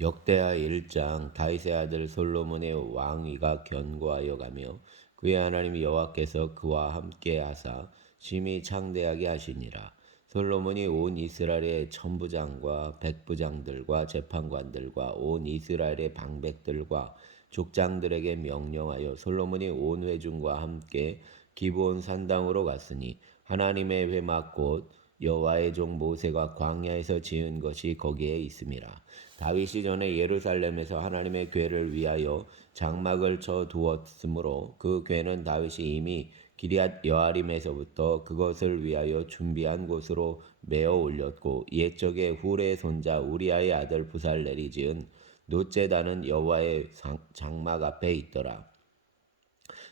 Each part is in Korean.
역대하 1장. 다윗의 아들 솔로몬의 왕위가 견고하여 가며 그의 하나님 여호와께서 그와 함께 하사 심히 창대하게 하시니라. 솔로몬이 온 이스라엘의 천부장과 백부장들과 재판관들과 온 이스라엘의 방백들과 족장들에게 명령하여 솔로몬이 온 회중과 함께 기브온 산당으로 갔으니 하나님의 회막 곧 여호와의 종 모세가 광야에서 지은 것이 거기에 있음이라. 다윗이 전에 예루살렘에서 하나님의 궤를 위하여 장막을 쳐 두었으므로 그 궤는 다윗이 이미 기럇 여아림에서부터 그것을 위하여 준비한 곳으로 메어 올렸고, 옛적에 훌의 손자 우리아의 아들 부살렐이 지은 놋제단은 여호와의 장막 앞에 있더라.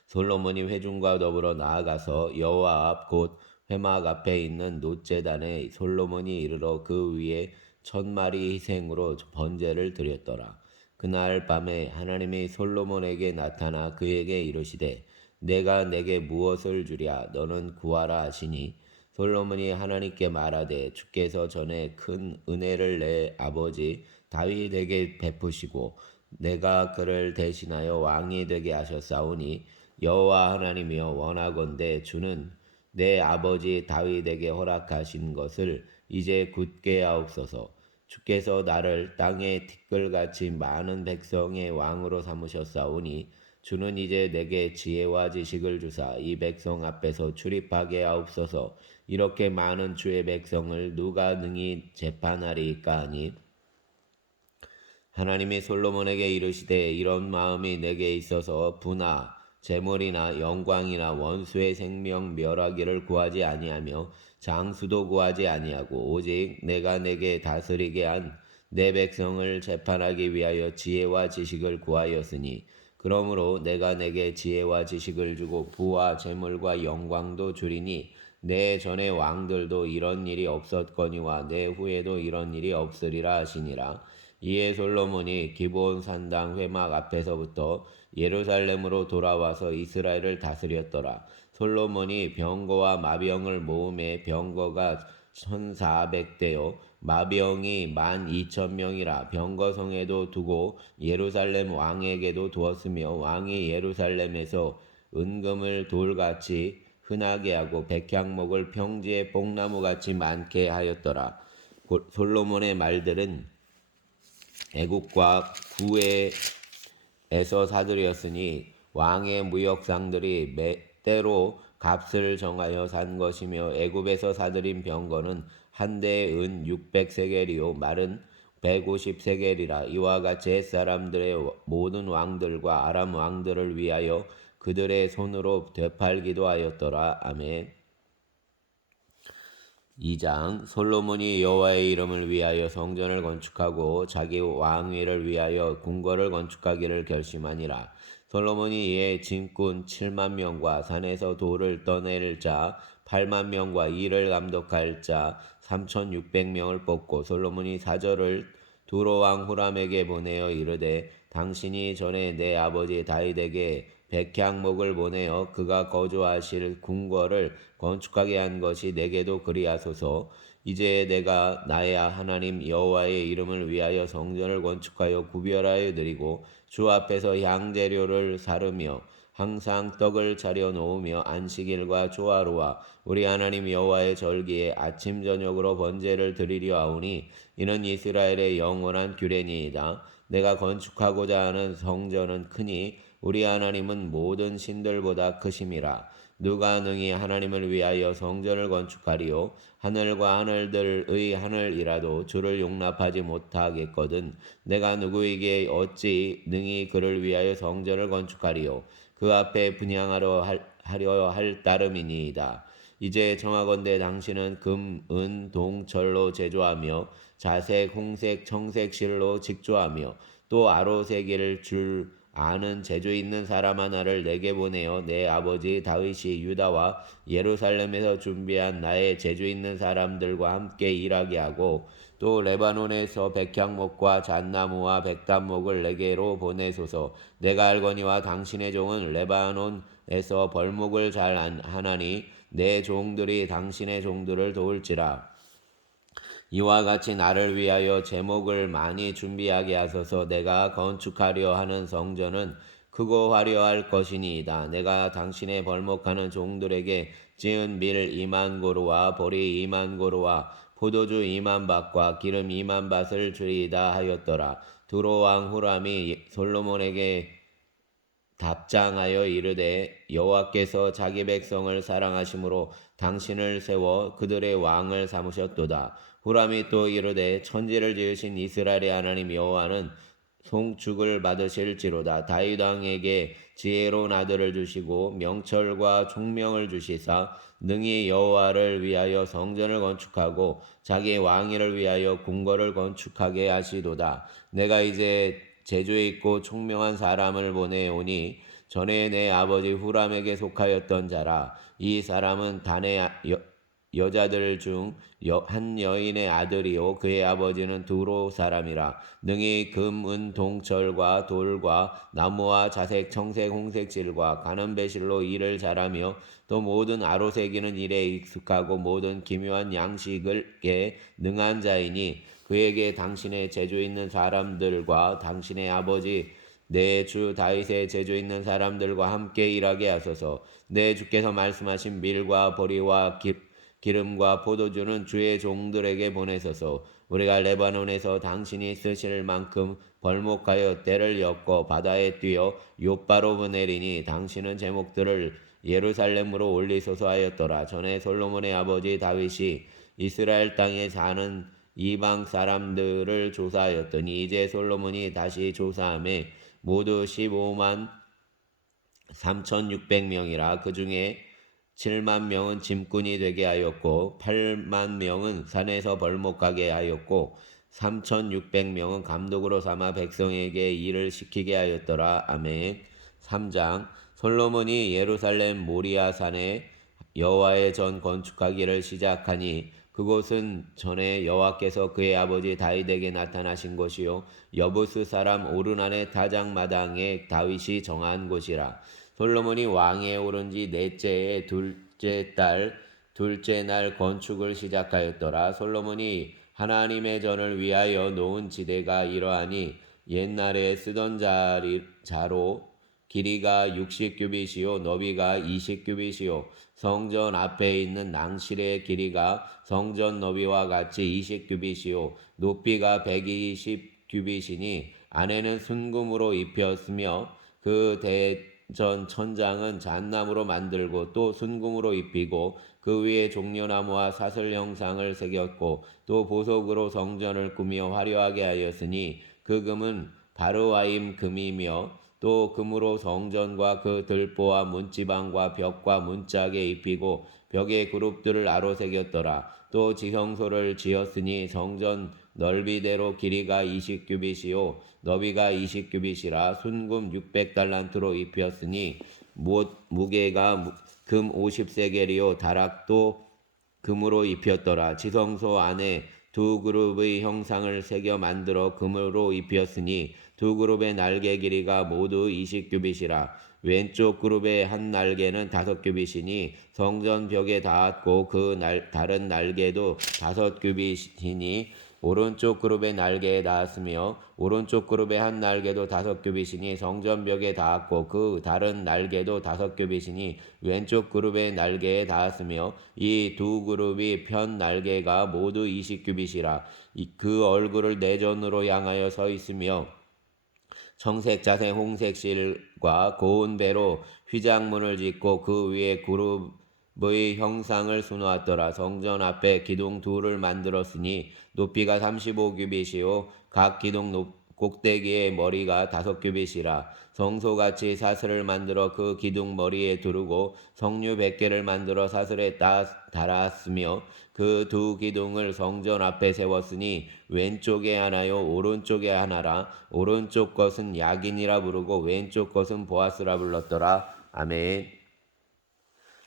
솔로몬이 회중과 더불어 나아가서 여호와 앞 곧 회막 앞에 있는 놋제단에 솔로몬이 이르러 그 위에 1000마리 희생으로 번제를 드렸더라. 그날 밤에 하나님이 솔로몬에게 나타나 그에게 이르시되 내가 내게 무엇을 주랴 너는 구하라 하시니, 솔로몬이 하나님께 말하되 주께서 전에 큰 은혜를 내 아버지 다윗에게 베푸시고 내가 그를 대신하여 왕이 되게 하셨사오니 여호와 하나님이여 원하건대 주는 내 아버지 다윗에게 허락하신 것을 이제 굳게 하옵소서. 주께서 나를 땅의 티끌같이 많은 백성의 왕으로 삼으셨사오니 주는 이제 내게 지혜와 지식을 주사 이 백성 앞에서 출입하게 하옵소서. 이렇게 많은 주의 백성을 누가 능히 재판하리이까 하니, 하나님이 솔로몬에게 이르시되 이런 마음이 내게 있어서 부나 재물이나 영광이나 원수의 생명 멸하기를 구하지 아니하며 장수도 구하지 아니하고 오직 내가 내게 다스리게 한 내 백성을 재판하기 위하여 지혜와 지식을 구하였으니, 그러므로 내가 내게 지혜와 지식을 주고 부와 재물과 영광도 주리니 내 전의 왕들도 이런 일이 없었거니와 내 후에도 이런 일이 없으리라 하시니라. 이에 솔로몬이 기브온 산당 회막 앞에서부터 예루살렘으로 돌아와서 이스라엘을 다스렸더라. 솔로몬이 병거와 마병을 모음에 병거가 1400대요 마병이 12,000명이라 병거성에도 두고 예루살렘 왕에게도 두었으며, 왕이 예루살렘에서 은금을 돌같이 흔하게 하고 백향목을 평지에 뽕나무같이 많게 하였더라. 솔로몬의 말들은 애국과 구에서 사들였으니 왕의 무역상들이 때로 값을 정하여 산 것이며, 애굽에서 사들인 병거는 한 대에 은 600세겔이요 말은 150세겔이라. 이와 같이 햇사람들의 모든 왕들과 아람 왕들을 위하여 그들의 손으로 되팔기도 하였더라. 아멘. 2장. 솔로몬이 여호와의 이름을 위하여 성전을 건축하고 자기 왕위를 위하여 궁궐을 건축하기를 결심하니라. 솔로몬이 이에 짐꾼 7만 명과 산에서 돌을 떠낼 자 8만 명과 일을 감독할 자 3,600명을 뽑고, 솔로몬이 사절을 두로 왕 후람에게 보내어 이르되 당신이 전에 내 아버지 다윗에게 백향목을 보내어 그가 거주하실 궁궐을 건축하게 한 것이 내게도 그리하소서. 이제 내가 나의 하나님 여호와의 이름을 위하여 성전을 건축하여 구별하여 드리고 주 앞에서 향재료를 사르며 항상 떡을 차려 놓으며 안식일과 조화로와 우리 하나님 여호와의 절기에 아침 저녁으로 번제를 드리려 하오니 이는 이스라엘의 영원한 규례니이다. 내가 건축하고자 하는 성전은 크니 우리 하나님은 모든 신들보다 크심이라. 누가 능히 하나님을 위하여 성전을 건축하리요? 하늘과 하늘들의 하늘이라도 주를 용납하지 못하겠거든. 내가 누구에게 어찌 능히 그를 위하여 성전을 건축하리요? 그 앞에 분향하려 할 따름이니이다. 이제 정하건대 당신은 금, 은, 동, 철로 제조하며 자색, 홍색, 청색 실로 직조하며 또 아로새길 줄 아는 재주 있는 사람 하나를 내게 보내어 내 아버지 다윗이 유다와 예루살렘에서 준비한 나의 재주 있는 사람들과 함께 일하게 하고, 또 레바논에서 백향목과 잣나무와 백단목을 내게로 보내소서. 내가 알거니와 당신의 종은 레바논에서 벌목을 잘 하나니 내 종들이 당신의 종들을 도울지라. 이와 같이 나를 위하여 제목을 많이 준비하게 하소서. 내가 건축하려 하는 성전은 크고 화려할 것이니이다. 내가 당신의 벌목하는 종들에게 지은 밀 2만 고루와 보리 2만 고루와 포도주 2만 밭과 기름 2만 밭을 주리이다 하였더라. 두로 왕 후람이 솔로몬에게 답장하여 이르되 여호와께서 자기 백성을 사랑하심으로 당신을 세워 그들의 왕을 삼으셨도다. 후람이 또 이르되 천지를 지으신 이스라엘의 하나님 여호와는 송축을 받으실지로다. 다윗 왕에게 지혜로운 아들을 주시고 명철과 총명을 주시사 능히 여호와를 위하여 성전을 건축하고 자기 왕위를 위하여 궁궐을 건축하게 하시도다. 내가 이제 재주에 있고 총명한 사람을 보내오니 전에 내 아버지 후람에게 속하였던 자라. 이 사람은 단의 여자들 중 한 여인의 아들이요 그의 아버지는 두로 사람이라. 능히 금, 은, 동철과 돌과 나무와 자색, 청색, 홍색 질과 가는 배실로 일을 잘하며 또 모든 아로새기는 일에 익숙하고 모든 기묘한 양식을에 능한 자이니 그에게 당신의 재주 있는 사람들과 당신의 아버지 내 주 다윗의 재주 있는 사람들과 함께 일하게 하소서. 내 주께서 말씀하신 밀과 보리와 기름과 포도주는 주의 종들에게 보내소서. 우리가 레바논에서 당신이 쓰실 만큼 벌목하여 때를 엮어 바다에 뛰어 욥바로 보내리니 당신은 제목들을 예루살렘으로 올리소서 하였더라. 전에 솔로몬의 아버지 다윗이 이스라엘 땅에 사는 이방 사람들을 조사하였더니 이제 솔로몬이 다시 조사함에 모두 15만 3,600명이라. 그 중에 7만 명은 짐꾼이 되게 하였고 8만 명은 산에서 벌목하게 하였고 3,600명은 감독으로 삼아 백성에게 일을 시키게 하였더라. 아멘. 3장. 솔로몬이 예루살렘 모리아 산에 여호와의 전 건축하기를 시작하니 그곳은 전에 여호와께서 그의 아버지 다윗에게 나타나신 곳이요 여부스 사람 오르난의 타작마당에 다윗이 정한 곳이라. 솔로몬이 왕위에 오른 지 넷째의 둘째 날 건축을 시작하였더라. 솔로몬이 하나님의 전을 위하여 놓은 지대가 이러하니 옛날에 쓰던 자로 길이가 60규빗이요 너비가 20규빗이요 성전 앞에 있는 낭실의 길이가 성전 너비와 같이 20규빗이요 높이가 120규빗이니 안에는 순금으로 입혔으며 그 대전 천장은 잣나무로 만들고 또 순금으로 입히고 그 위에 종려나무와 사슬 형상을 새겼고 또 보석으로 성전을 꾸며 화려하게 하였으니 그 금은 바르와임 금이며 또 금으로 성전과 그 들보와 문지방과 벽과 문짝에 입히고 벽에 그룹들을 아로새겼더라. 또 지성소를 지었으니 성전 넓이대로 길이가 20규빗이요 너비가 20규빗이라 순금 600달란트로 입혔으니 무게가 금 50세겔이요 다락도 금으로 입혔더라. 지성소 안에 두 그룹의 형상을 새겨 만들어 금으로 입혔으니 두 그룹의 날개 길이가 모두 20규빗이라. 왼쪽 그룹의 한 날개는 5규빗이니 성전 벽에 닿았고 그 다른 날개도 5규빗이니 오른쪽 그룹의 날개에 닿았으며 오른쪽 그룹의 한 날개도 5규빗이니 성전벽에 닿았고 그 다른 날개도 5규빗이니 왼쪽 그룹의 날개에 닿았으며 이 두 그룹이 편 날개가 모두 20규빗이라. 그 얼굴을 내전으로 향하여 서 있으며 청색 자색 홍색 실과 고운 배로 휘장문을 짓고 그 위에 그룹의 형상을 수놓았더라. 성전 앞에 기둥 둘을 만들었으니 높이가 35규빗이요 각 기둥 꼭대기의 머리가 5규빗이라. 성소같이 사슬을 만들어 그 기둥 머리에 두르고 성류 100개를 만들어 사슬에 달았으며 그 두 기둥을 성전 앞에 세웠으니 왼쪽에 하나요 오른쪽에 하나라. 오른쪽 것은 야긴이라 부르고 왼쪽 것은 보아스라 불렀더라. 아멘.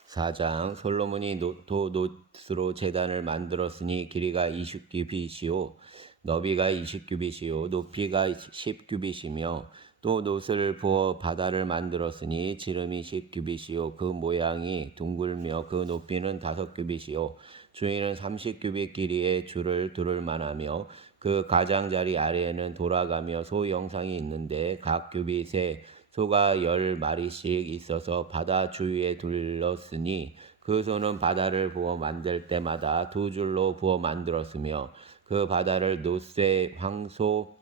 4장. 솔로몬이 노트로 제단을 만들었으니 길이가 20규빗이요 너비가 20규빗이요 높이가 10규빗이며 또 놋을 부어 바다를 만들었으니 지름이 10규빗이요 그 모양이 둥글며 그 높이는 5규빗이요 주위는 30규빗 길이의 줄을 두를 만하며 그 가장자리 아래에는 돌아가며 소 영상이 있는데 각 규빗에 소가 10마리씩 있어서 바다 주위에 둘렀으니 그 소는 바다를 부어 만들 때마다 두 줄로 부어 만들었으며 그 바다를 놋새 황소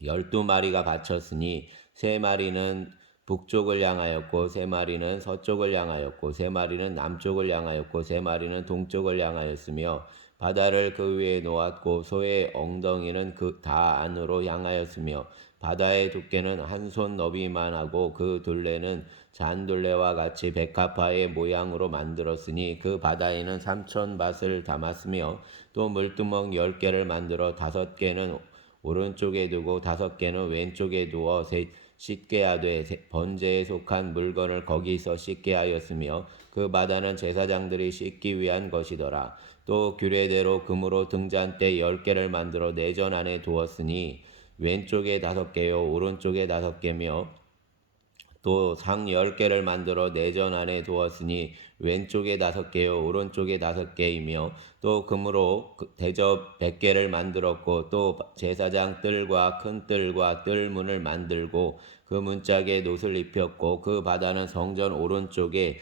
12마리가 바쳤으니 3마리는 북쪽을 향하였고 3마리는 서쪽을 향하였고 3마리는 남쪽을 향하였고 3마리는 동쪽을 향하였으며 바다를 그 위에 놓았고 소의 엉덩이는 그 다 안으로 향하였으며 바다의 두께는 한 손 너비만 하고 그 둘레는 잔둘레와 같이 백합화의 모양으로 만들었으니 그 바다에는 3,000밭을 담았으며 또 물두멍 10개를 만들어 5개는 오른쪽에 두고 5개는 왼쪽에 두어 씻게 하되 번제에 속한 물건을 거기서 씻게 하였으며 그 바다는 제사장들이 씻기 위한 것이더라. 또 규례대로 금으로 등잔대 10개를 만들어 내전 안에 두었으니 왼쪽에 5개요 오른쪽에 5개며 또 상 10개를 만들어 내전 안에 두었으니 왼쪽에 5개요 오른쪽에 5개이며 또 금으로 대접 100개를 만들었고 또 제사장 뜰과 큰 뜰과 뜰문을 만들고 그 문짝에 놋을 입혔고 그 바다는 성전 오른쪽에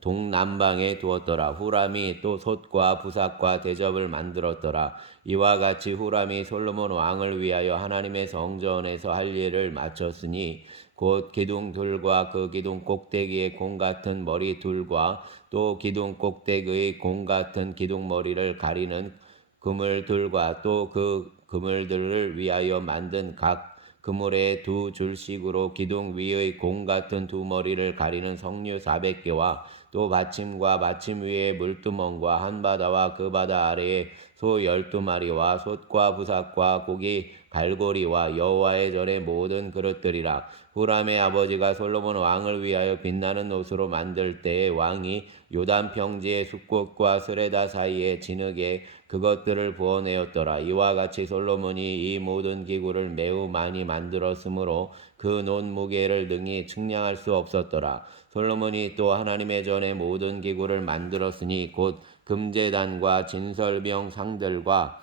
동남방에 두었더라. 후람이 또 솥과 부삭과 대접을 만들었더라. 이와 같이 후람이 솔로몬 왕을 위하여 하나님의 성전에서 할 일을 마쳤으니 곧 기둥둘과 그 기둥 꼭대기의 공 같은 머리 둘과 또 기둥 꼭대기의 공 같은 기둥 머리를 가리는 그물들과 또 그 그물들을 위하여 만든 각 그물의 두 줄씩으로 기둥 위의 공 같은 두 머리를 가리는 석류 400개와 또 받침과 받침 위에 물두멍과 한 바다와 그 바다 아래에 소 12마리와 솥과 부삭과 고기 갈고리와 여호와의 전의 모든 그릇들이라. 후람의 아버지가 솔로몬 왕을 위하여 빛나는 옷으로 만들 때에 왕이 요단 평지의 숲꽃과 스레다 사이에 진흙에 그것들을 부어내었더라. 이와 같이 솔로몬이 이 모든 기구를 매우 많이 만들었으므로 그 논 무게를 능히 측량할 수 없었더라. 솔로몬이 또 하나님의 전에 모든 기구를 만들었으니 곧 금제단과 진설병 상들과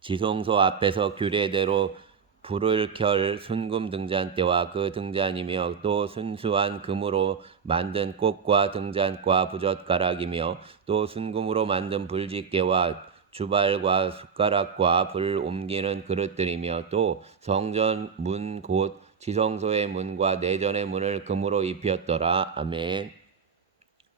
지성소 앞에서 규례대로 불을 켤 순금 등잔대와 그 등잔이며 또 순수한 금으로 만든 꽃과 등잔과 부젓가락이며 또 순금으로 만든 불집게와 주발과 숟가락과 불 옮기는 그릇들이며 또 성전 문 곧 지성소의 문과 내전의 문을 금으로 입혔더라. 아멘.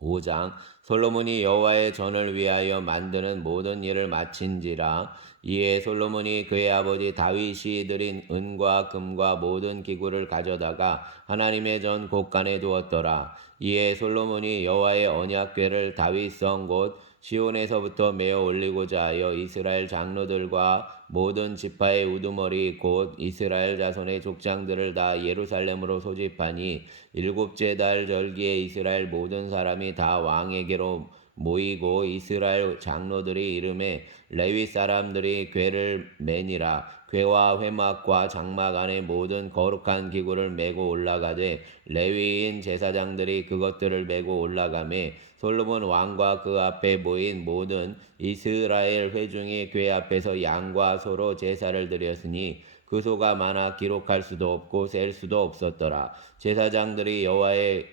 5장 솔로몬이 여호와의 전을 위하여 만드는 모든 일을 마친지라. 이에 솔로몬이 그의 아버지 다윗이 드린 은과 금과 모든 기구를 가져다가 하나님의 전 곳간에 두었더라. 이에 솔로몬이 여호와의 언약궤를 다윗성 곧 시온에서부터 메어 올리고자 하여 이스라엘 장로들과 모든 지파의 우두머리 곧 이스라엘 자손의 족장들을 다 예루살렘으로 소집하니 7째 달 절기에 이스라엘 모든 사람이 다 왕에게로 모이고 이스라엘 장로들이 이름에 레위 사람들이 궤를 매니라. 궤와 회막과 장막 안에 모든 거룩한 기구를 메고 올라가되 레위인 제사장들이 그것들을 메고 올라가매 솔로몬 왕과 그 앞에 모인 모든 이스라엘 회중이 궤 앞에서 양과 소로 제사를 드렸으니 그 소가 많아 기록할 수도 없고 셀 수도 없었더라. 제사장들이 여호와의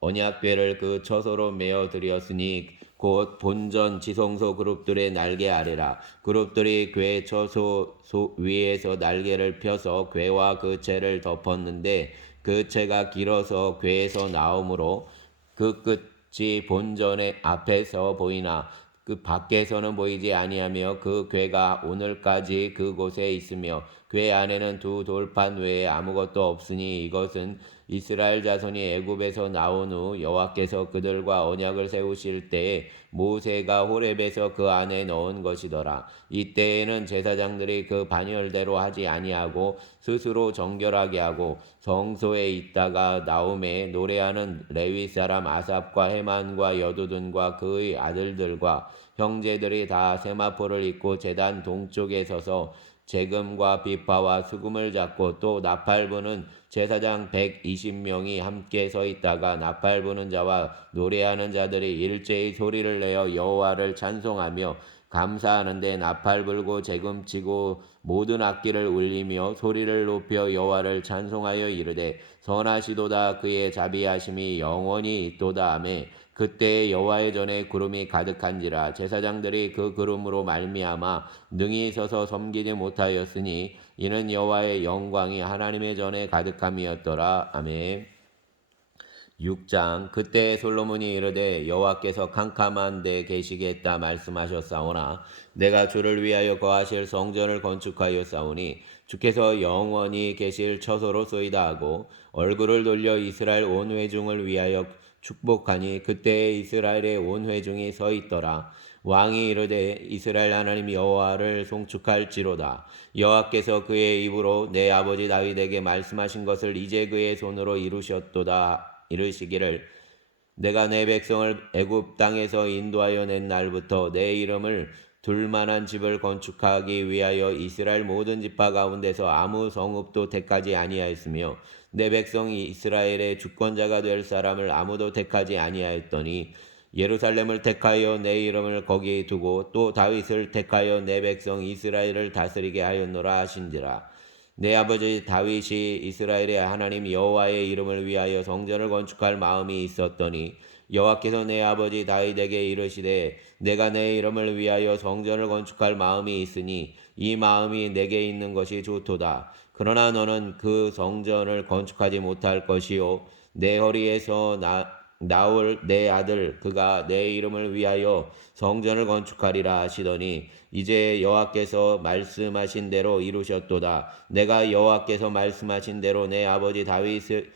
언약궤를 그 처소로 메어 드렸으니 곧 본전 지성소 그룹들의 날개 아래라. 그룹들이 궤 처소 위에서 날개를 펴서 궤와 그 채를 덮었는데 그 채가 길어서 궤에서 나오므로 그 끝이 본전의 앞에서 보이나 그 밖에서는 보이지 아니하며 그 궤가 오늘까지 그곳에 있으며 궤 안에는 두 돌판 외에 아무것도 없으니 이것은 이스라엘 자손이 애굽에서 나온 후 여호와께서 그들과 언약을 세우실 때에 모세가 호렙에서 그 안에 넣은 것이더라. 이때에는 제사장들이 그 반열대로 하지 아니하고 스스로 정결하게 하고 성소에 있다가 나옴에 노래하는 레위 사람 아삽과 헤만과 여두둔과 그의 아들들과 형제들이 다 세마포를 입고 제단 동쪽에 서서 재금과 비파와 수금을 잡고 또 나팔부는 제사장 120명이 함께 서 있다가 나팔 부는 자와 노래하는 자들이 일제히 소리를 내어 여호와를 찬송하며 감사하는데 나팔 불고 재금 치고 모든 악기를 울리며 소리를 높여 여호와를 찬송하여 이르되 선하시도다 그의 자비하심이 영원히 있도다 하매 그때 여호와의 전에 구름이 가득한지라 제사장들이 그 구름으로 말미암아 능히 서서 섬기지 못하였으니 이는 여호와의 영광이 하나님의 전에 가득함이었더라. 아멘. 6장 그때 솔로몬이 이르되 여호와께서 캄캄한 데 계시겠다 말씀하셨사오나 내가 주를 위하여 거하실 성전을 건축하였사오니 주께서 영원히 계실 처소로소이다 하고 얼굴을 돌려 이스라엘 온 회중을 위하여 축복하니 그때 이스라엘의 온 회중이 서 있더라. 왕이 이르되 이스라엘 하나님 여호와를 송축할지로다. 여호와께서 그의 입으로 내 아버지 다윗에게 말씀하신 것을 이제 그의 손으로 이루셨도다. 이르시기를 내가 내 백성을 애굽 땅에서 인도하여 낸 날부터 내 이름을 둘 만한 집을 건축하기 위하여 이스라엘 모든 지파 가운데서 아무 성읍도 택하지 아니하였으며 내 백성 이스라엘의 주권자가 될 사람을 아무도 택하지 아니하였더니 예루살렘을 택하여 내 이름을 거기 두고 또 다윗을 택하여 내 백성 이스라엘을 다스리게 하였노라 하신지라. 내 아버지 다윗이 이스라엘의 하나님 여호와의 이름을 위하여 성전을 건축할 마음이 있었더니 여호와께서 내 아버지 다윗에게 이르시되 내가 내 이름을 위하여 성전을 건축할 마음이 있으니 이 마음이 내게 있는 것이 좋도다. 그러나 너는 그 성전을 건축하지 못할 것이요 내 허리에서 나올 내 아들 그가 내 이름을 위하여 성전을 건축하리라 하시더니 이제 여호와께서 말씀하신 대로 이루셨도다. 내가 여호와께서 말씀하신 대로 내 아버지 다윗을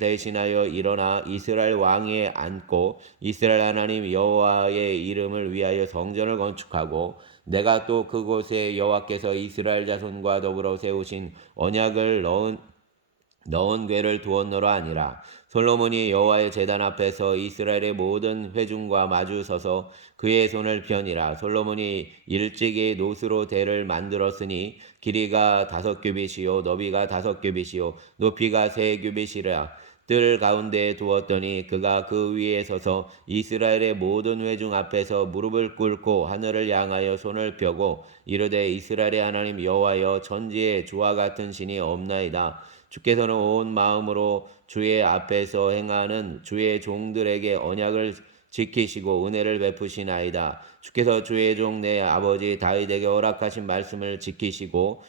대신하여 일어나 이스라엘 왕위에 앉고 이스라엘 하나님 여호와의 이름을 위하여 성전을 건축하고 내가 또 그곳에 여호와께서 이스라엘 자손과 더불어 세우신 언약을 넣은 궤를 두었노라 아니라. 솔로몬이 여호와의 제단 앞에서 이스라엘의 모든 회중과 마주 서서 그의 손을 펴니라. 솔로몬이 일찍이 노스로 대를 만들었으니 길이가 5규빗이요 너비가 5규빗이요 높이가 3규빗이라. 뜰 가운데에 두었더니 그가 그 위에 서서 이스라엘의 모든 회중 앞에서 무릎을 꿇고 하늘을 향하여 손을 펴고 이르되 이스라엘의 하나님 여호와여 천지에 주와 같은 신이 없나이다. 주께서는 온 마음으로 주의 앞에서 행하는 주의 종들에게 언약을 지키시고 은혜를 베푸시나이다. 주께서 주의 종 내 아버지 다윗에게 허락하신 말씀을 지키시고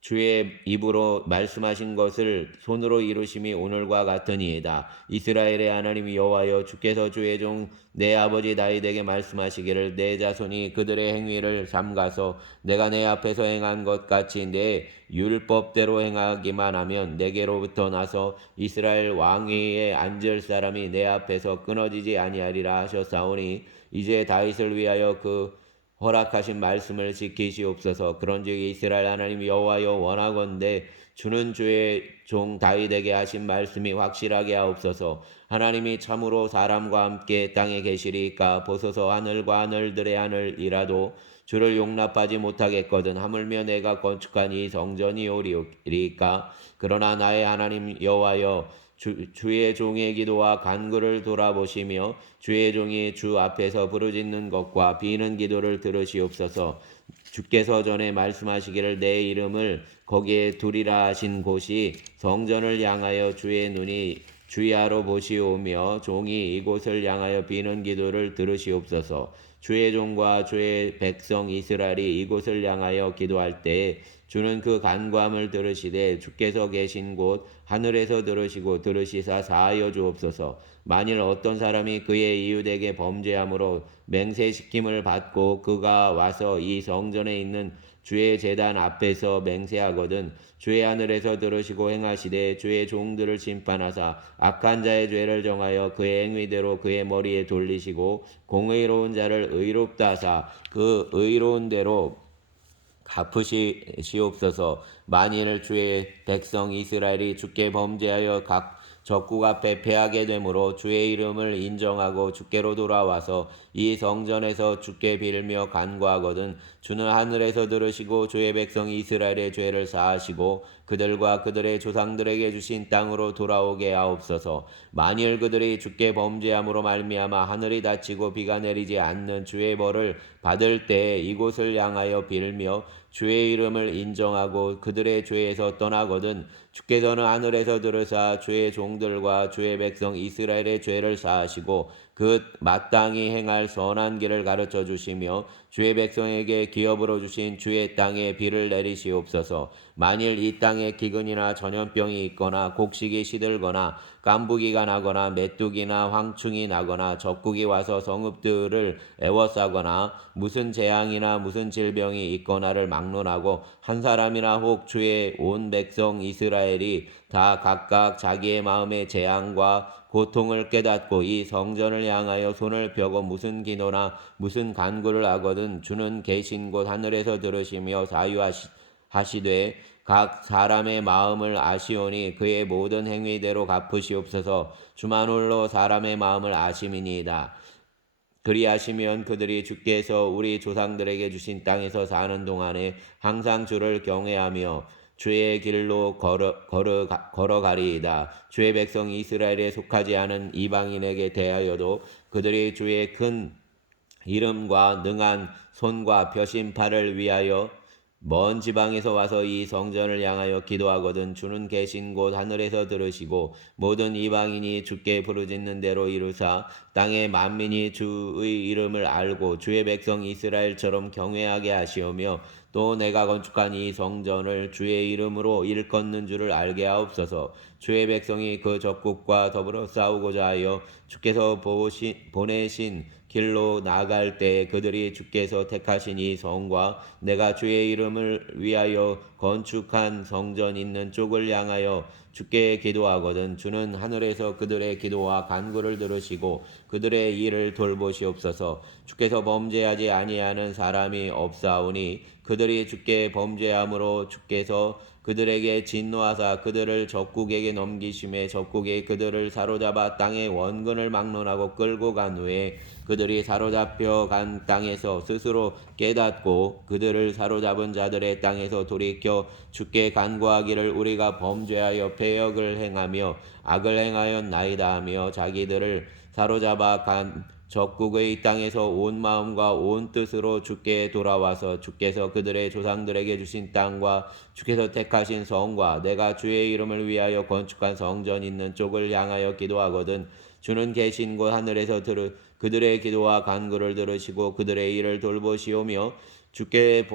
주의 입으로 말씀하신 것을 손으로 이루심이 오늘과 같으니이다. 이스라엘의 하나님 여호와여 주께서 주의 종 내 아버지 다윗에게 말씀하시기를 내 자손이 그들의 행위를 삼가서 내가 내 앞에서 행한 것 같이 내 율법대로 행하기만 하면 내게로부터 나서 이스라엘 왕위에 앉을 사람이 내 앞에서 끊어지지 아니하리라 하셨사오니 이제 다윗을 위하여 그 허락하신 말씀을 지키시옵소서. 그런즉 이스라엘 하나님 여호와여 원하건대 주는 주의 종 다윗에게 하신 말씀이 확실하게 하옵소서. 하나님이 참으로 사람과 함께 땅에 계시리까 보소서. 하늘과 하늘들의 하늘이라도 주를 용납하지 못하겠거든 하물며 내가 건축한 이 성전이 오리이까. 그러나 나의 하나님 여호와여 주의 종의 기도와 간구를 돌아보시며 주의 종이 주 앞에서 부르짖는 것과 비는 기도를 들으시옵소서. 주께서 전에 말씀하시기를 내 이름을 거기에 두리라 하신 곳이 성전을 향하여 주의 눈이 주야로 보시오며 종이 이곳을 향하여 비는 기도를 들으시옵소서. 주의 종과 주의 백성 이스라엘이 이곳을 향하여 기도할 때에 주는 그 간구함을 들으시되 주께서 계신 곳 하늘에서 들으시고 들으시사 사하여 주옵소서. 만일 어떤 사람이 그의 이웃에게 범죄함으로 맹세시킴을 받고 그가 와서 이 성전에 있는 주의 제단 앞에서 맹세하거든 주의 하늘에서 들으시고 행하시되 주의 종들을 심판하사 악한 자의 죄를 정하여 그의 행위대로 그의 머리에 돌리시고 공의로운 자를 의롭다 하사 그 의로운 대로 갚으시옵소서. 만일 주의 백성 이스라엘이 주께 범죄하여 적국 앞에 패하게 되므로 주의 이름을 인정하고 주께로 돌아와서 이 성전에서 주께 빌며 간구하거든 주는 하늘에서 들으시고 주의 백성 이스라엘의 죄를 사하시고 그들과 그들의 조상들에게 주신 땅으로 돌아오게 하옵소서. 만일 그들이 주께 범죄함으로 말미암아 하늘이 닫히고 비가 내리지 않는 주의 벌을 받을 때 이곳을 향하여 빌며 주의 이름을 인정하고 그들의 죄에서 떠나거든 주께서는 하늘에서 들으사 주의 종들과 주의 백성 이스라엘의 죄를 사하시고 그 마땅히 행할 선한 길을 가르쳐 주시며 주의 백성에게 기업으로 주신 주의 땅에 비를 내리시옵소서. 만일 이 땅에 기근이나 전염병이 있거나 곡식이 시들거나 깐부기가 나거나 메뚜기나 황충이 나거나 적국이 와서 성읍들을 애워싸거나 무슨 재앙이나 무슨 질병이 있거나를 막론하고 한 사람이나 혹 주의 온 백성 이스라엘이 다 각각 자기의 마음의 재앙과 고통을 깨닫고 이 성전을 향하여 손을 펴고 무슨 기도나 무슨 간구를 하거든 주는 계신 곳 하늘에서 들으시며 사유하시되 각 사람의 마음을 아시오니 그의 모든 행위대로 갚으시옵소서. 주만 홀로 사람의 마음을 아심이니이다. 그리하시면 그들이 주께서 우리 조상들에게 주신 땅에서 사는 동안에 항상 주를 경외하며 주의 길로 걸어가리이다. 주의 백성 이스라엘에 속하지 않은 이방인에게 대하여도 그들이 주의 큰 이름과 능한 손과 펴신 팔을 위하여 먼 지방에서 와서 이 성전을 향하여 기도하거든 주는 계신 곳 하늘에서 들으시고 모든 이방인이 주께 부르짖는 대로 이루사 땅의 만민이 주의 이름을 알고 주의 백성 이스라엘처럼 경외하게 하시오며 또 내가 건축한 이 성전을 주의 이름으로 일컫는 줄을 알게 하옵소서. 주의 백성이 그 적국과 더불어 싸우고자 하여 주께서 보내신 길로 나아갈 때 그들이 주께서 택하신 이 성과 내가 주의 이름을 위하여 건축한 성전 있는 쪽을 향하여 주께 기도하거든 주는 하늘에서 그들의 기도와 간구를 들으시고 그들의 일을 돌보시옵소서. 주께서 범죄하지 아니하는 사람이 없사오니 그들이 주께 범죄함으로 주께서 그들에게 진노하사 그들을 적국에게 넘기심에 적국이 그들을 사로잡아 땅의 원근을 막론하고 끌고 간 후에 그들이 사로잡혀 간 땅에서 스스로 깨닫고 그들을 사로잡은 자들의 땅에서 돌이켜 주께 간구하기를 우리가 범죄하여 패역을 행하며 악을 행하였나이다 하며 자기들을 사로잡아 간 적국의 땅에서 온 마음과 온 뜻으로 주께 돌아와서 주께서 그들의 조상들에게 주신 땅과 주께서 택하신 성과 내가 주의 이름을 위하여 건축한 성전 있는 쪽을 향하여 기도하거든 주는 계신 곳 하늘에서 그들의 기도와 간구를 들으시고 그들의 일을 돌보시오며 주께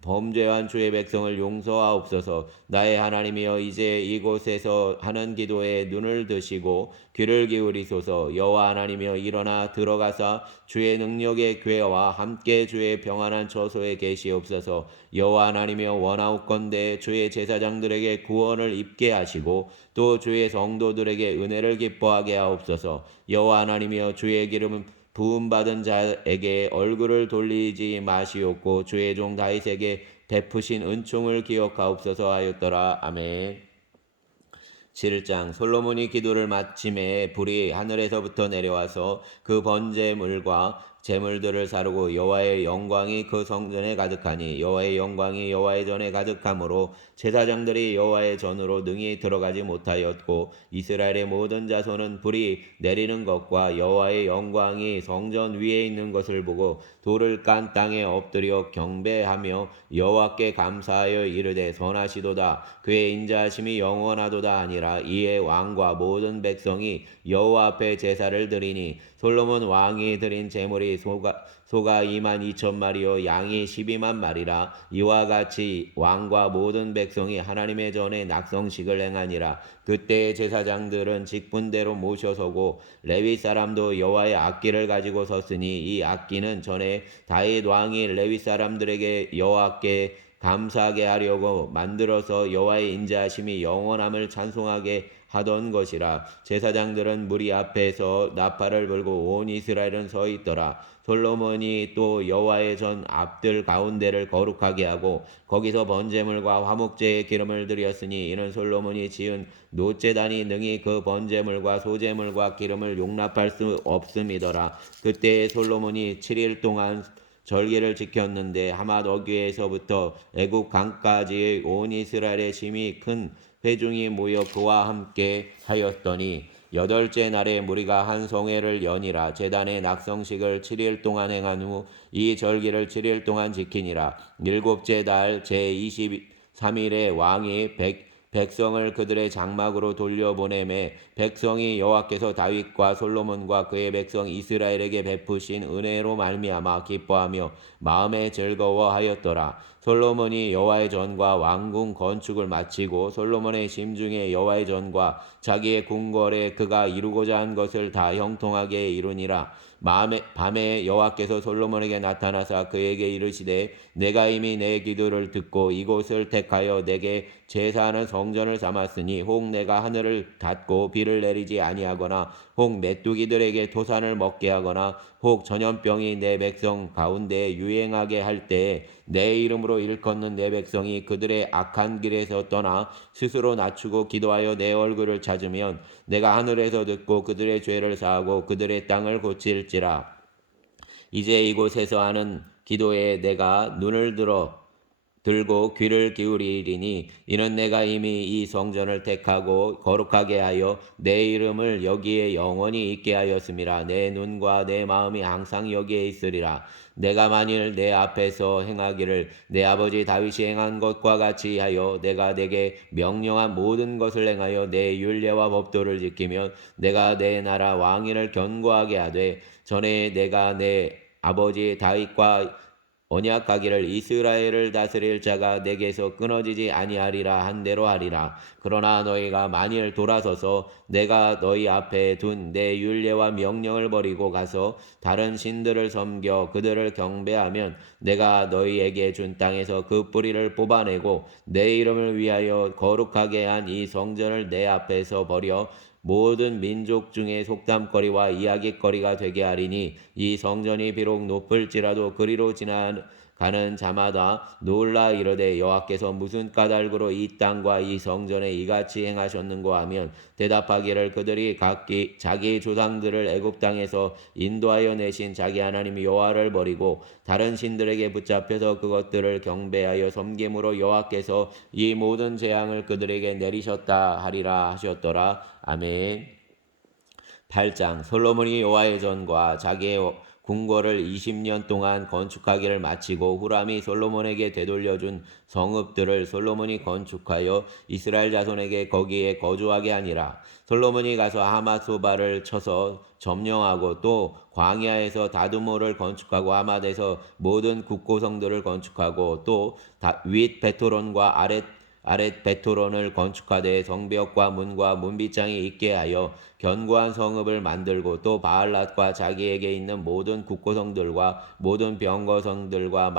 범죄한 주의 백성을 용서하옵소서. 나의 하나님이여 이제 이곳에서 하는 기도에 눈을 드시고 귀를 기울이소서. 여호와 하나님이여 일어나 들어가사 주의 능력의 궤와 함께 주의 평안한 처소에 계시옵소서. 여호와 하나님이여 원하옵건대 주의 제사장들에게 구원을 입게 하시고 또 주의 성도들에게 은혜를 기뻐하게 하옵소서. 여호와 하나님이여 주의 기름 부음받은 자에게 얼굴을 돌리지 마시옵고 주의 종 다윗에게 베푸신 은총을 기억하옵소서 하였더라. 아멘. 7장 솔로몬이 기도를 마침에 불이 하늘에서부터 내려와서 그 번제물과 제물들을 사르고 여호와의 영광이 그 성전에 가득하니 여호와의 영광이 여호와의 전에 가득하므로 제사장들이 여호와의 전으로 능히 들어가지 못하였고 이스라엘의 모든 자손은 불이 내리는 것과 여호와의 영광이 성전 위에 있는 것을 보고 돌을 깐 땅에 엎드려 경배하며 여호와께 감사하여 이르되 선하시도다 그의 인자하심이 영원하도다 아니라 이에 왕과 모든 백성이 여호와 앞에 제사를 드리니 솔로몬 왕이 드린 제물이 소가 22,000마리요 양이 12만 마리라. 이와 같이 왕과 모든 백성이 하나님의 전에 낙성식을 행하니라. 그때의 제사장들은 직분대로 모셔서고 레위 사람도 여호와의 악기를 가지고 섰으니 이 악기는 전에 다윗 왕이 레위 사람들에게 여호와께 감사하게 하려고 만들어서 여호와의 인자하심이 영원함을 찬송하게 하던 것이라. 제사장들은 무리 앞에서 나팔을 불고 온 이스라엘은 서 있더라. 솔로몬이 또 여호와의 전 앞들 가운데를 거룩하게 하고 거기서 번제물과 화목제의 기름을 드렸으니 이는 솔로몬이 지은 노제단이 능히 그 번제물과 소제물과 기름을 용납할 수 없음이더라. 그때 솔로몬이 7일 동안 절기를 지켰는데 하맛 어귀에서부터 애굽 강까지 온 이스라엘의 심히 큰 회중이 모여 그와 함께 하였더니 여덟째 날에 무리가 한 송해를 연이라. 제단의 낙성식을 7일 동안 행한 후 이 절기를 7일 동안 지키니라. 일곱째 달 제23일에 왕이 백성을 그들의 장막으로 돌려보내매 백성이 여호와께서 다윗과 솔로몬과 그의 백성 이스라엘에게 베푸신 은혜로 말미암아 기뻐하며 마음에 즐거워하였더라. 솔로몬이 여호와의 전과 왕궁 건축을 마치고 솔로몬의 심중에 여호와의 전과 자기의 궁궐에 그가 이루고자 한 것을 다 형통하게 이루니라. 밤에 여호와께서 솔로몬에게 나타나사 그에게 이르시되 내가 이미 내 기도를 듣고 이곳을 택하여 내게 제사하는 성전을 삼았으니 혹 내가 하늘을 닫고 비를 내리지 아니하거나 혹 메뚜기들에게 토산을 먹게 하거나 혹 전염병이 내 백성 가운데 유행하게 할 때에 내 이름으로 일컫는 내 백성이 그들의 악한 길에서 떠나 스스로 낮추고 기도하여 내 얼굴을 찾으면 내가 하늘에서 듣고 그들의 죄를 사하고 그들의 땅을 고칠지라. 이제 이곳에서 하는 기도에 내가 눈을 들고 귀를 기울이리니 이는 내가 이미 이 성전을 택하고 거룩하게 하여 내 이름을 여기에 영원히 있게 하였음이라. 내 눈과 내 마음이 항상 여기에 있으리라. 내가 만일 내 앞에서 행하기를 내 아버지 다윗이 행한 것과 같이 하여 내가 내게 명령한 모든 것을 행하여 내 율례와 법도를 지키면 내가 내 나라 왕위를 견고하게 하되 전에 내가 내 아버지 다윗과 언약하기를 이스라엘을 다스릴 자가 내게서 끊어지지 아니하리라 한 대로 하리라. 그러나 너희가 만일 돌아서서 내가 너희 앞에 둔 내 율례와 명령을 버리고 가서 다른 신들을 섬겨 그들을 경배하면 내가 너희에게 준 땅에서 그 뿌리를 뽑아내고 내 이름을 위하여 거룩하게 한 이 성전을 내 앞에서 버려 모든 민족 중에 속담거리와 이야기거리가 되게 하리니 이 성전이 비록 높을지라도 그리로 지나가는 자마다 놀라 이르되 여호와께서 무슨 까닭으로 이 땅과 이 성전에 이같이 행하셨는고 하면 대답하기를 그들이 각기 자기 조상들을 애굽 땅에서 인도하여 내신 자기 하나님 여호와를 버리고 다른 신들에게 붙잡혀서 그것들을 경배하여 섬김으로 여호와께서 이 모든 재앙을 그들에게 내리셨다 하리라 하셨더라. 아멘. 8장 솔로몬이 여호와의 전과 자기의 궁궐을 20년 동안 건축하기를 마치고 후람이 솔로몬에게 되돌려준 성읍들을 솔로몬이 건축하여 이스라엘 자손에게 거기에 거주하게 하니라. 솔로몬이 가서 하맛소바를 쳐서 점령하고 또 광야에서 다두모를 건축하고 하맛에서 모든 국고성들을 건축하고 또 윗 베토론과 아랫 베토론을 건축하되 성벽과 문과 문빗장이 있게 하여 견고한 성읍을 만들고 또 바알랏과 자기에게 있는 모든 국고성들과 모든 병거성들과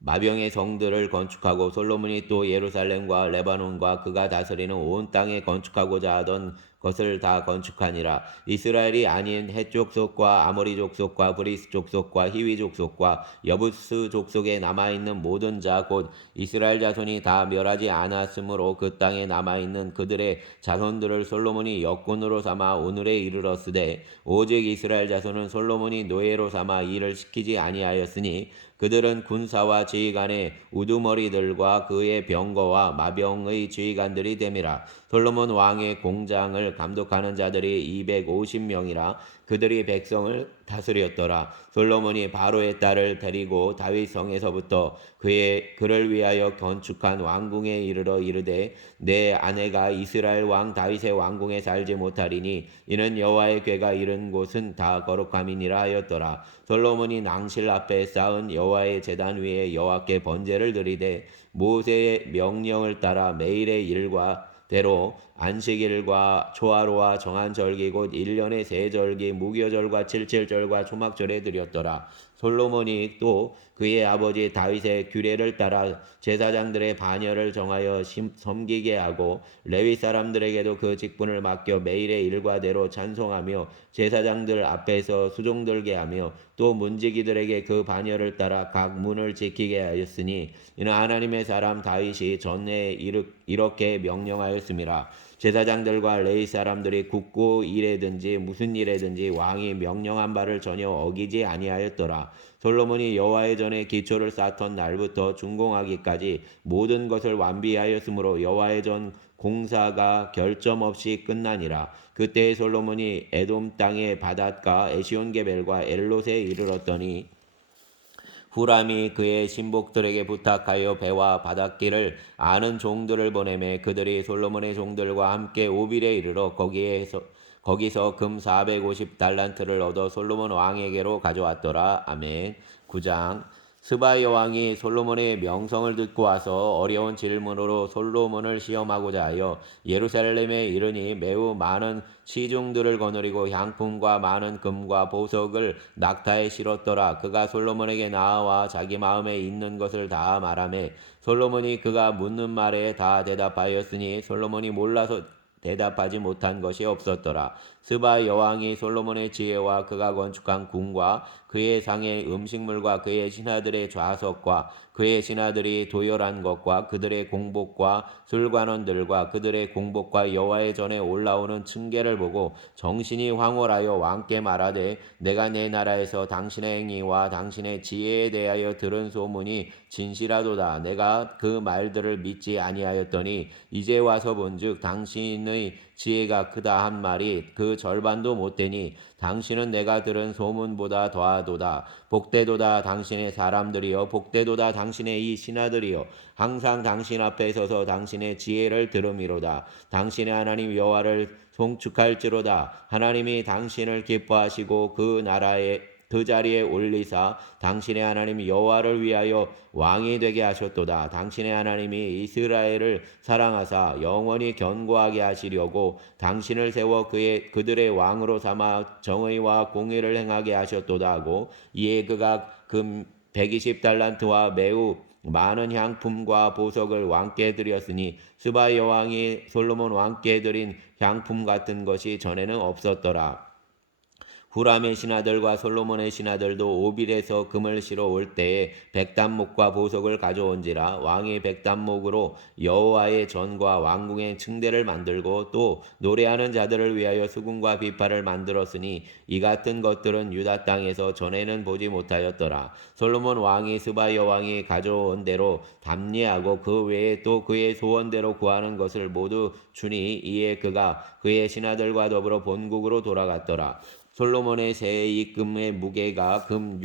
마병의 성들을 건축하고 솔로몬이 또 예루살렘과 레바논과 그가 다스리는 온 땅에 건축하고자 하던 것을 다 건축하니라. 이스라엘이 아닌 헷 족속과 아모리 족속과 브리스 족속과 히위 족속과 여부스 족속에 남아있는 모든 자 곧 이스라엘 자손이 다 멸하지 않았으므로 그 땅에 남아있는 그들의 자손들을 솔로몬이 역군으로 삼아 오늘에 이르렀으되 오직 이스라엘 자손은 솔로몬이 노예로 삼아 일을 시키지 아니하였으니 그들은 군사와 지휘관의 우두머리들과 그의 병거와 마병의 지휘관들이 됨이라. 솔로몬 왕의 공장을 감독하는 자들이 250명이라 그들이 백성을 다스렸더라. 솔로몬이 바로의 딸을 데리고 다윗 성에서부터 그를 위하여 건축한 왕궁에 이르러 이르되 내 아내가 이스라엘 왕 다윗의 왕궁에 살지 못하리니 이는 여호와의 궤가 이른 곳은 다 거룩함이니라 하였더라. 솔로몬이 낭실 앞에 쌓은 여호와의 제단 위에 여호와께 번제를 드리되 모세의 명령을 따라 매일의 일과 대로 안식일과 초하루와 정한 절기 곧 1년의 세 절기 무교절과 칠칠절과 초막절에 드렸더라. 솔로몬이 또 그의 아버지 다윗의 규례를 따라 제사장들의 반열을 정하여 섬기게 하고 레위 사람들에게도 그 직분을 맡겨 매일의 일과대로 찬송하며 제사장들 앞에서 수종 들게 하며 또 문지기들에게 그 반열을 따라 각 문을 지키게 하였으니 이는 하나님의 사람 다윗이 전에 이렇게 명령하였음이라. 제사장들과 레위 사람들이 굳고 일에든지 무슨 일에든지 왕이 명령한 바를 전혀 어기지 아니하였더라. 솔로몬이 여호와의 전에 기초를 쌓던 날부터 준공하기까지 모든 것을 완비하였으므로 여호와의 전 공사가 결점 없이 끝나니라. 그때 솔로몬이 에돔 땅의 바닷가 에시온게벨과 엘롯에 이르렀더니 후람이 그의 신복들에게 부탁하여 배와 바닷길을 아는 종들을 보내매 그들이 솔로몬의 종들과 함께 오빌에 이르러 거기서 금 450달란트를 얻어 솔로몬 왕에게로 가져왔더라. 아멘. 9장. 스바 여왕이 솔로몬의 명성을 듣고 와서 어려운 질문으로 솔로몬을 시험하고자 하여 예루살렘에 이르니 매우 많은 시중들을 거느리고 향품과 많은 금과 보석을 낙타에 실었더라. 그가 솔로몬에게 나아와 자기 마음에 있는 것을 다 말하매 솔로몬이 그가 묻는 말에 다 대답하였으니 솔로몬이 몰라서 대답하지 못한 것이 없었더라. 스바 여왕이 솔로몬의 지혜와 그가 건축한 궁과 그의 상의 음식물과 그의 신하들의 좌석과 그의 신하들이 도열한 것과 그들의 공복과 술관원들과 그들의 공복과 여호와의 전에 올라오는 층계를 보고 정신이 황홀하여 왕께 말하되 내가 내 나라에서 당신의 행위와 당신의 지혜에 대하여 들은 소문이 진실하도다. 내가 그 말들을 믿지 아니하였더니 이제 와서 본즉 당신의 지혜가 크다 한 말이 그 절반도 못되니 당신은 내가 들은 소문보다 더하도다. 복되도다 당신의 사람들이여 복되도다 당신의 이 신하들이여 항상 당신 앞에 서서 당신의 지혜를 들음이로다. 당신의 하나님 여호와를 송축할지로다. 하나님이 당신을 기뻐하시고 그 자리에 올리사 당신의 하나님 여호와를 위하여 왕이 되게 하셨도다. 당신의 하나님이 이스라엘을 사랑하사 영원히 견고하게 하시려고 당신을 세워 그들의 왕으로 삼아 정의와 공의를 행하게 하셨도다 하고 이에 그가 금 120달란트와 매우 많은 향품과 보석을 왕께 드렸으니 스바 여왕이 솔로몬 왕께 드린 향품 같은 것이 전에는 없었더라. 후람의 신하들과 솔로몬의 신하들도 오빌에서 금을 실어 올 때에 백단목과 보석을 가져온지라. 왕이 백단목으로 여호와의 전과 왕궁의 층대를 만들고 또 노래하는 자들을 위하여 수금과 비파를 만들었으니 이 같은 것들은 유다 땅에서 전에는 보지 못하였더라. 솔로몬 왕이 스바 여왕이 가져온 대로 답례하고 그 외에 또 그의 소원대로 구하는 것을 모두 주니 이에 그가 그의 신하들과 더불어 본국으로 돌아갔더라. 솔로몬의 세입금의 무게가 금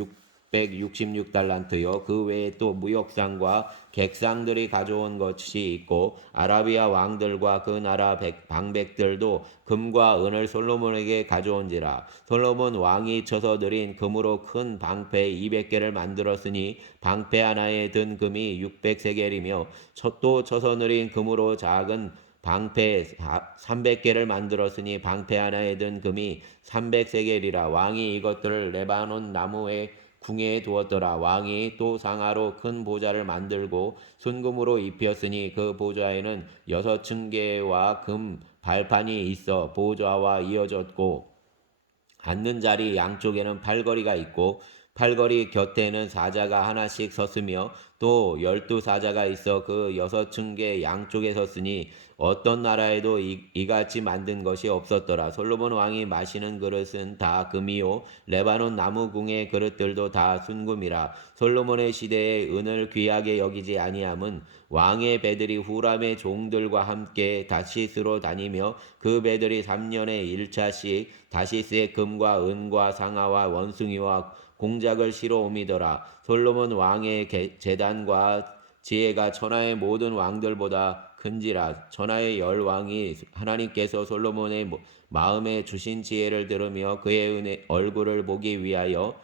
666달란트요. 그 외에 또 무역상과 객상들이 가져온 것이 있고 아라비아 왕들과 그 나라 방백들도 금과 은을 솔로몬에게 가져온지라. 솔로몬 왕이 쳐서 드린 금으로 큰 방패 200개를 만들었으니 방패 하나에 든 금이 600세겔이며 또 쳐서 드린 금으로 작은 방패 300개를 만들었으니 방패 하나에 든 금이 300세겔이라. 왕이 이것들을 레바논 나무의 궁에 두었더라. 왕이 또 상하로 큰 보좌를 만들고 순금으로 입혔으니 그 보좌에는 6층계와 금 발판이 있어 보좌와 이어졌고 앉는 자리 양쪽에는 팔걸이가 있고 팔걸이 곁에는 사자가 하나씩 섰으며 또 12사자가 있어 그 6층계 양쪽에 섰으니 어떤 나라에도 이같이 만든 것이 없었더라. 솔로몬 왕이 마시는 그릇은 다 금이요 레바논 나무궁의 그릇들도 다 순금이라. 솔로몬의 시대에 은을 귀하게 여기지 아니함은 왕의 배들이 후람의 종들과 함께 다시스로 다니며 그 배들이 3년에 1차씩 다시스의 금과 은과 상아와 원숭이와 공작을 실어 옮이더라. 솔로몬 왕의 재단과 지혜가 천하의 모든 왕들보다 큰지라. 천하의 10왕이 하나님께서 솔로몬의 마음에 주신 지혜를 들으며 그의 얼굴을 보기 위하여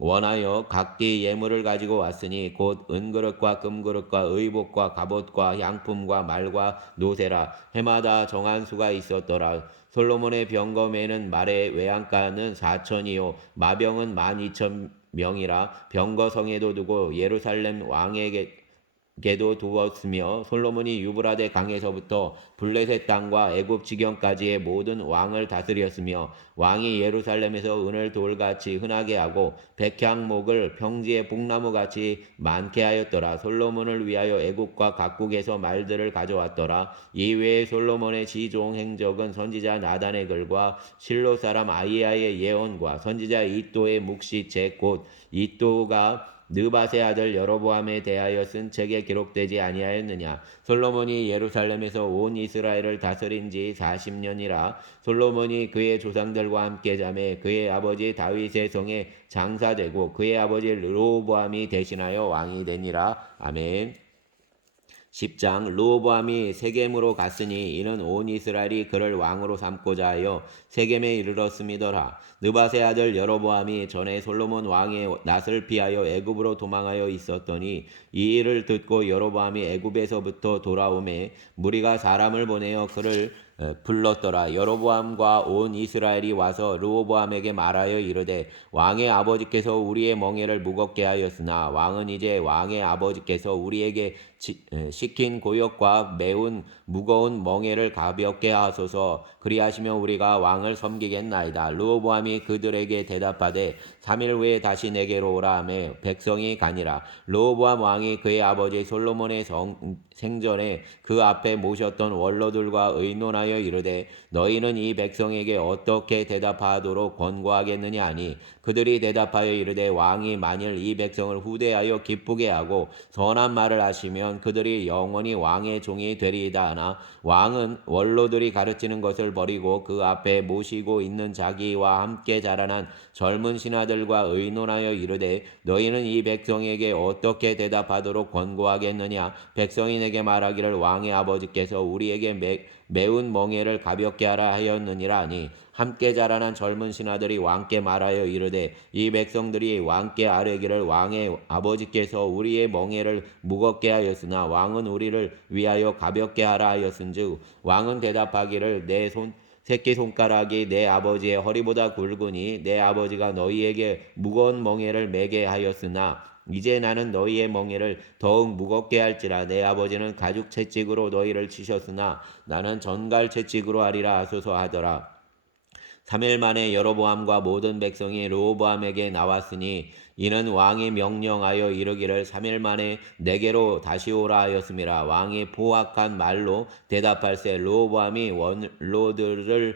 원하여 각기 예물을 가지고 왔으니 곧 은그릇과 금그릇과 의복과 갑옷과 향품과 말과 노새라. 해마다 정한 수가 있었더라. 솔로몬의 병검에는 말의 외양간은 4천이요 마병은 명이라 병거성에도 두고 예루살렘 왕에게도 두었으며 솔로몬이 유브라데 강에서부터 블레셋 땅과 애굽 지경까지의 모든 왕을 다스렸으며 왕이 예루살렘에서 은을 돌같이 흔하게 하고 백향목을 평지의 복나무같이 많게 하였더라. 솔로몬을 위하여 애굽과 각국에서 말들을 가져왔더라. 이외에 솔로몬의 지종 행적은 선지자 나단의 글과 실로 사람 아이야의 예언과 선지자 이또의 묵시책 곧 이또가 느밧의 아들 여로보암에 대하여 쓴 책에 기록되지 아니하였느냐. 솔로몬이 예루살렘에서 온 이스라엘을 다스린 지 40년이라. 솔로몬이 그의 조상들과 함께 자매 그의 아버지 다윗의 성에 장사되고 그의 아버지 르호보암이 대신하여 왕이 되니라. 아멘. 10장 르호보암이 세겜으로 갔으니 이는 온 이스라엘이 그를 왕으로 삼고자 하여 세겜에 이르렀음이더라. 느밧의 아들 여로보암이 전에 솔로몬 왕의 낯을 피하여 애굽으로 도망하여 있었더니 이 일을 듣고 여로보암이 애굽에서부터 돌아오매 무리가 사람을 보내어 그를 불렀더라. 여로보암과 온 이스라엘이 와서 르호보암에게 말하여 이르되 왕의 아버지께서 우리의 멍에를 무겁게 하였으나 왕은 이제 왕의 아버지께서 우리에게 시킨 고역과 매운 무거운 멍에를 가볍게 하소서. 그리하시면 우리가 왕을 섬기겠나이다. 르호보암이 그들에게 대답하되 3일 후에 다시 내게로 오라 하며 백성이 가니라. 르호보암 왕이 그의 아버지 솔로몬의 생전에 그 앞에 모셨던 원로들과 의논하여 이르되 너희는 이 백성에게 어떻게 대답하도록 권고하겠느냐 하니 그들이 대답하여 이르되 왕이 만일 이 백성을 후대하여 기쁘게 하고 선한 말을 하시면 그들이 영원히 왕의 종이 되리이다 하나 왕은 원로들이 가르치는 것을 버리고 그 앞에 모시고 있는 자기와 함께 자라난 젊은 신하들과 의논하여 이르되 너희는 이 백성에게 어떻게 대답하도록 권고하겠느냐. 백성이 내게 말하기를 왕의 아버지께서 우리에게 매운 멍에를 가볍게 하라 하였느니라 하니 함께 자라난 젊은 신하들이 왕께 말하여 이르되 이 백성들이 왕께 아뢰기를 왕의 아버지께서 우리의 멍에를 무겁게 하였으나 왕은 우리를 위하여 가볍게 하라 하였은즉 왕은 대답하기를 내 새끼손가락이 내 아버지의 허리보다 굵으니 내 아버지가 너희에게 무거운 멍에를 매게 하였으나 이제 나는 너희의 멍에를 더욱 무겁게 할지라. 내 아버지는 가죽 채찍으로 너희를 치셨으나 나는 전갈 채찍으로 하리라 하소서 하더라. 3일 만에 여로보암과 모든 백성이 르호보암에게 나왔으니 이는 왕이 명령하여 이르기를 3일 만에 내게로 다시 오라 하였음이라. 왕이 포악한 말로 대답할세 르호보암이 원로들의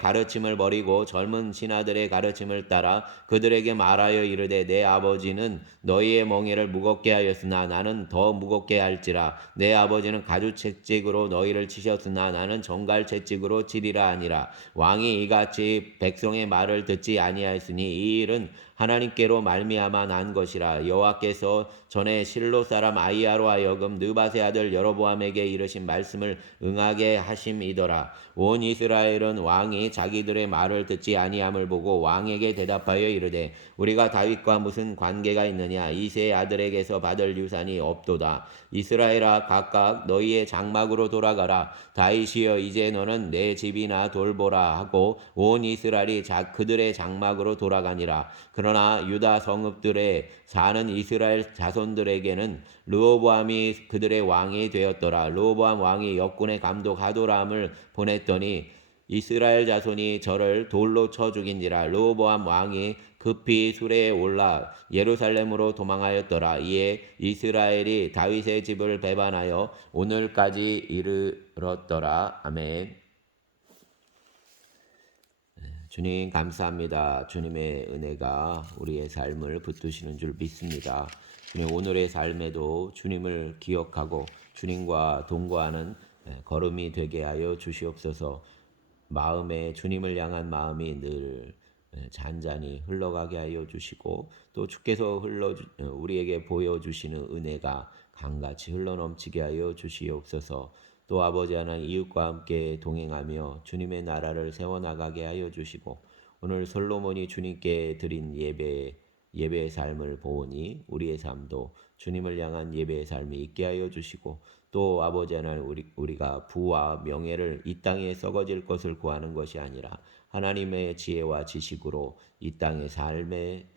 가르침을 버리고 젊은 신하들의 가르침을 따라 그들에게 말하여 이르되 내 아버지는 너희의 멍에를 무겁게 하였으나 나는 더 무겁게 할지라. 내 아버지는 가죽 채찍으로 너희를 치셨으나 나는 정갈 채찍으로 치리라 하니라. 왕이 이같이 백성의 말을 듣지 아니하였으니 이 일은 하나님께로 말미암아 난 것이라. 여호와께서 전에 실로 사람 아이야로 하여금 느밧의 아들 여로보암에게 이르신 말씀을 응하게 하심이더라. 온 이스라엘은 왕이 자기들의 말을 듣지 아니함을 보고 왕에게 대답하여 이르되 우리가 다윗과 무슨 관계가 있느냐. 이새의 아들에게서 받을 유산이 없도다. 이스라엘아 각각 너희의 장막으로 돌아가라. 다윗이여 이제 너는 내 집이나 돌보라 하고 온 이스라엘이 그들의 장막으로 돌아가니라. 그러나 유다 성읍들에 사는 이스라엘 자손들에게는 르호보암이 그들의 왕이 되었더라. 르호보암 왕이 역군의 감독 하도람을 보냈더니 이스라엘 자손이 저를 돌로 쳐 죽인지라. 르호보암 왕이 급히 수레에 올라 예루살렘으로 도망하였더라. 이에 이스라엘이 다윗의 집을 배반하여 오늘까지 이르렀더라. 아멘. 주님 감사합니다. 주님의 은혜가 우리의 삶을 붙드시는 줄 믿습니다. 주님 오늘의 삶에도 주님을 기억하고 주님과 동거하는 걸음이 되게 하여 주시옵소서. 마음에 주님을 향한 마음이 늘 잔잔히 흘러가게 하여 주시고 또 주께서 우리에게 보여주시는 은혜가 강같이 흘러넘치게 하여 주시옵소서. 또 아버지 하나님 이웃과 함께 동행하며 주님의 나라를 세워나가게 하여 주시고 오늘 솔로몬이 주님께 드린 예배의 삶을 보니 우리의 삶도 주님을 향한 예배의 삶이 있게 하여 주시고 또 아버지 하나님 우리가 부와 명예를 이 땅에 썩어질 것을 구하는 것이 아니라 하나님의 지혜와 지식으로 이 땅의 삶에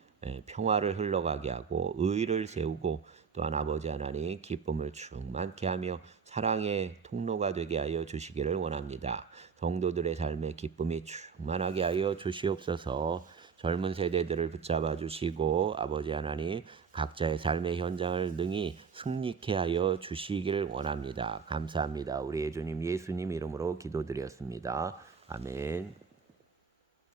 평화를 흘러가게 하고 의를 세우고 또한 아버지 하나님 기쁨을 충만케 하며 사랑의 통로가 되게 하여 주시기를 원합니다. 성도들의 삶에 기쁨이 충만하게 하여 주시옵소서. 젊은 세대들을 붙잡아 주시고 아버지 하나님 각자의 삶의 현장을 능히 승리케 하여 주시기를 원합니다. 감사합니다. 우리의 주님 예수님 이름으로 기도드렸습니다. 아멘.